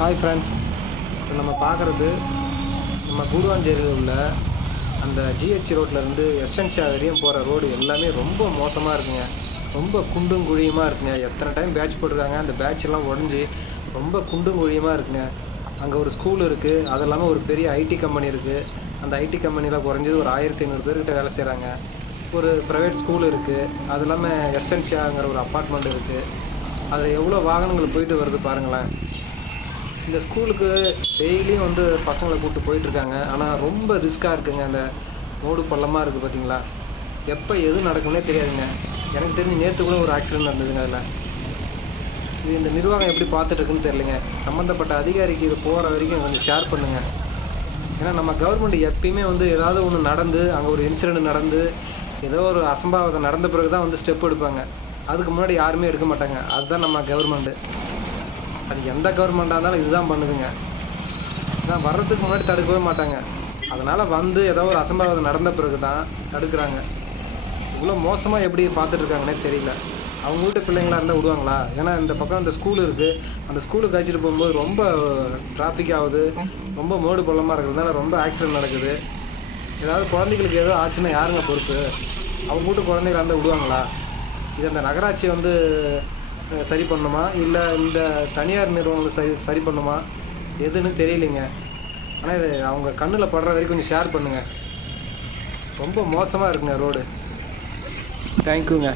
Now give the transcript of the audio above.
Hi friends, இப்போ நம்ம பார்க்குறது நம்ம கூடுவாஞ்சேரியில் உள்ள அந்த ஜிஹெச் ரோட்லேருந்து எஸ்டென்ஷா வரையும் போகிற ரோடு எல்லாமே ரொம்ப மோசமாக இருக்குங்க. ரொம்ப குண்டும் குழியுமாக இருக்குங்க. எத்தனை டைம் பேட்ச் போட்டிருக்காங்க, அந்த பேட்ச் எல்லாம் உடஞ்சி ரொம்ப குண்டும் குழியுமாக இருக்குங்க. அங்கே ஒரு ஸ்கூல் இருக்குது, அது இல்லாமல் ஒரு பெரிய ஐடி கம்பெனி இருக்குது. அந்த ஐடி கம்பெனியில் குறைஞ்சது ஒரு 1500 பேர்கிட்ட வேலை செய்கிறாங்க. ஒரு ப்ரைவேட் ஸ்கூல் இருக்குது, அது இல்லாமல் எஸ்டென்ஷாங்கிற ஒரு அப்பார்ட்மெண்ட் இருக்குது. அதில் எவ்வளோ வாகனங்கள் போயிட்டு வருது பாருங்களேன். இந்த ஸ்கூலுக்கு டெய்லியும் வந்து பசங்களை கூப்பிட்டு போயிட்டுருக்காங்க. ஆனால் ரொம்ப ரிஸ்க்காக இருக்குங்க. அந்த மேடு பள்ளமாக இருக்குது பார்த்தீங்களா, எப்போ எது நடக்கும்னே தெரியாதுங்க. எனக்கு தெரிஞ்சு நேற்று கூட ஒரு ஆக்சிடென்ட் நடந்ததுங்க. அதில் இது இந்த நிர்வாகம் எப்படி பார்த்துட்ருக்குன்னு தெரியலைங்க. சம்மந்தப்பட்ட அதிகாரிக்கு இது போகிற வரைக்கும் கொஞ்சம் ஷேர் பண்ணுங்கள். ஏன்னா நம்ம கவர்மெண்ட் எப்பயுமே வந்து ஏதாவது ஒன்று நடந்து, அங்கே ஒரு இன்சிடெண்ட் நடந்து, ஏதோ ஒரு அசம்பாவிதம் நடந்த பிறகு தான் வந்து ஸ்டெப் எடுப்பாங்க. அதுக்கு முன்னாடி யாருமே எடுக்க மாட்டாங்க. அதுதான் நம்ம கவர்மெண்ட்டு. அது எந்த கவர்மெண்ட்டாக இருந்தாலும் இதுதான் பண்ணுதுங்க. நான் வர்றதுக்கு முன்னாடி தடுக்கவே மாட்டாங்க. அதனால் வந்து ஏதோ ஒரு அசம்பாவிதம் நடந்த பிறகு தான் தடுக்கிறாங்க. இவ்வளோ மோசமாக எப்படி பார்த்துட்ருக்காங்கன்னே தெரியல. அவங்க வீட்டு பிள்ளைங்களாக இருந்தால் விடுவாங்களா? ஏன்னா இந்த பக்கம் அந்த ஸ்கூல் இருக்குது, அந்த ஸ்கூலுக்கு அழைச்சிட்டு போகும்போது ரொம்ப டிராஃபிக் ஆகுது, ரொம்ப மேடு பள்ளமாக இருக்கிறதுனால ரொம்ப ஆக்சிடென்ட் நடக்குது. ஏதாவது குழந்தைகளுக்கு ஏதோ ஆச்சுன்னா யாருங்க பொறுப்பு? அவங்க வீட்டு குழந்தைகளாக இருந்தால் விடுவாங்களா? இது அந்த நகராட்சி வந்து சரி பண்ணணுமா, இல்லை இந்த தனியார் நிறுவனங்கள் சரி பண்ணுமா, எதுன்னு தெரியலைங்க. ஆனால் இது அவங்க கண்ணில் படுற வரைக்கும் கொஞ்சம் ஷேர் பண்ணுங்கள். ரொம்ப மோசமாக இருக்குங்க ரோடு. தேங்க்யூங்க.